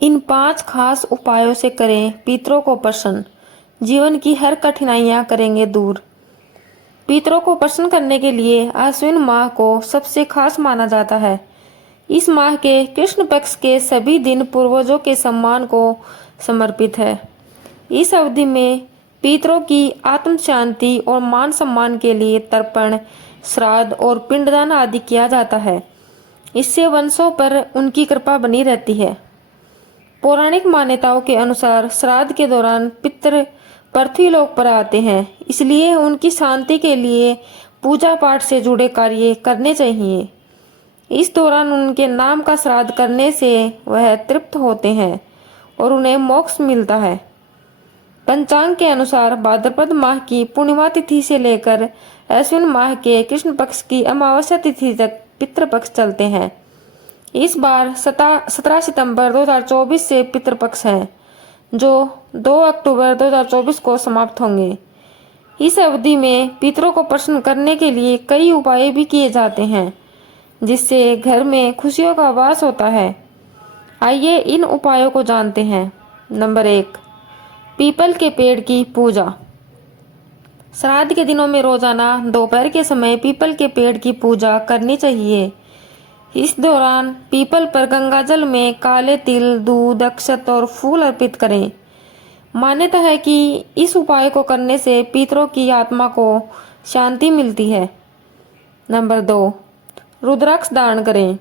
इन 5 खास उपायों से करें पितरों को प्रसन्न, जीवन की हर कठिनाइयां करेंगे दूर। पितरों को प्रसन्न करने के लिए आश्विन माह को सबसे खास माना जाता है। इस माह के कृष्ण पक्ष के सभी दिन पूर्वजों के सम्मान को समर्पित है। इस अवधि में पितरों की आत्म शांति और मान सम्मान के लिए तर्पण, श्राद्ध और पिंडदान आदि किया जाता है। इससे वंशों पर उनकी कृपा बनी रहती है। पौराणिक मान्यताओं के अनुसार श्राद्ध के दौरान पितृ पृथ्वी लोक पर आते हैं, इसलिए उनकी शांति के लिए पूजा पाठ से जुड़े कार्य करने चाहिए। इस दौरान उनके नाम का श्राद्ध करने से वह तृप्त होते हैं और उन्हें मोक्ष मिलता है। पंचांग के अनुसार भाद्रपद माह की पूर्णिमा तिथि से लेकर अश्विन माह के कृष्ण पक्ष की अमावस्या तिथि तक पितृपक्ष चलते हैं। इस बार 17 सितंबर 2024 से पितृपक्ष है, जो 2 अक्टूबर 2024 को समाप्त होंगे। इस अवधि में पितरों को प्रसन्न करने के लिए कई उपाय भी किए जाते हैं, जिससे घर में खुशियों का वास होता है। आइए इन उपायों को जानते हैं। नंबर 1, पीपल के पेड़ की पूजा। श्राद्ध के दिनों में रोजाना दोपहर के समय पीपल के पेड़ की पूजा करनी चाहिए। इस दौरान पीपल पर गंगाजल में काले तिल, दूध, अक्षत और फूल अर्पित करें। मान्यता है कि इस उपाय को करने से पितरों की आत्मा को शांति मिलती है। नंबर 2, रुद्राक्ष दान करें।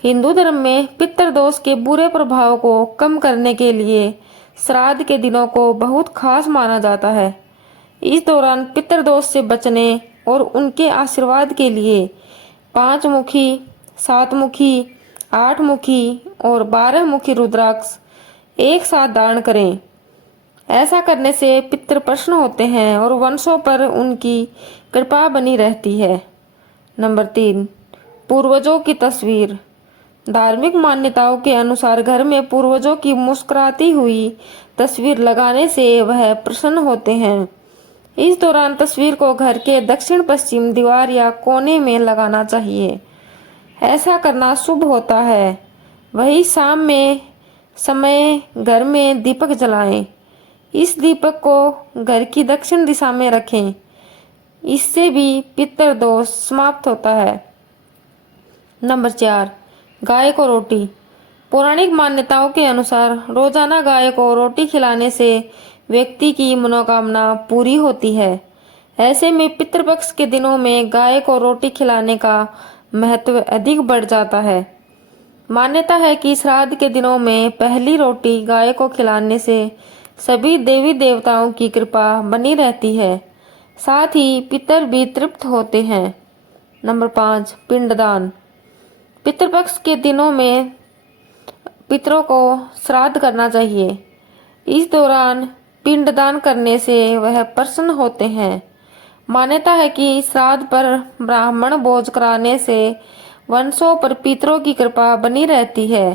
हिंदू धर्म में पितृदोष के बुरे प्रभाव को कम करने के लिए श्राद्ध के दिनों को बहुत खास माना जाता है। इस दौरान पितृदोष से बचने और उनके आशीर्वाद के लिए 5 मुखी, 7 मुखी, 8 मुखी और 12 मुखी रुद्राक्ष एक साथ दान करें। ऐसा करने से पितृ प्रसन्न होते हैं और वंशों पर उनकी कृपा बनी रहती है। नंबर 3, पूर्वजों की तस्वीर। धार्मिक मान्यताओं के अनुसार घर में पूर्वजों की मुस्कुराती हुई तस्वीर लगाने से वह प्रसन्न होते हैं। इस दौरान तस्वीर को घर के दक्षिण पश्चिम दीवार या कोने में लगाना चाहिए। ऐसा करना शुभ होता है। वही शाम में समय घर में दीपक जलाएं। इस दीपक को घर की दक्षिण दिशा में रखें। इससे भी पितृ दोष समाप्त होता है। नंबर 4, गाय को रोटी। पौराणिक मान्यताओं के अनुसार रोजाना गाय को रोटी खिलाने से व्यक्ति की मनोकामना पूरी होती है। ऐसे में पितृपक्ष के दिनों में गाय को रोटी खिलाने का महत्व अधिक बढ़ जाता है। मान्यता है कि श्राद्ध के दिनों में पहली रोटी गाय को खिलाने से सभी देवी देवताओं की कृपा बनी रहती है, साथ ही पितर भी तृप्त होते हैं। नंबर 5, पिंडदान। पितृपक्ष के दिनों में पितरों को श्राद्ध करना चाहिए। इस दौरान पिंडदान करने से वह प्रसन्न होते हैं। मान्यता है कि श्राद्ध पर ब्राह्मण भोज कराने से वंशों पर पितरों की कृपा बनी रहती है,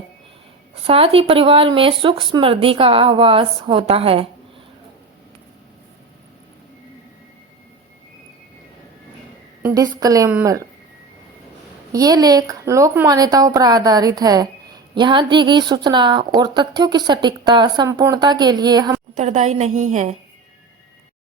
साथ ही परिवार में सुख समृद्धि का आवास होता है। डिस्क्लेमर: ये लेख लोक मान्यताओं पर आधारित है। यहाँ दी गई सूचना और तथ्यों की सटीकता संपूर्णता के लिए हम उत्तरदायी नहीं है।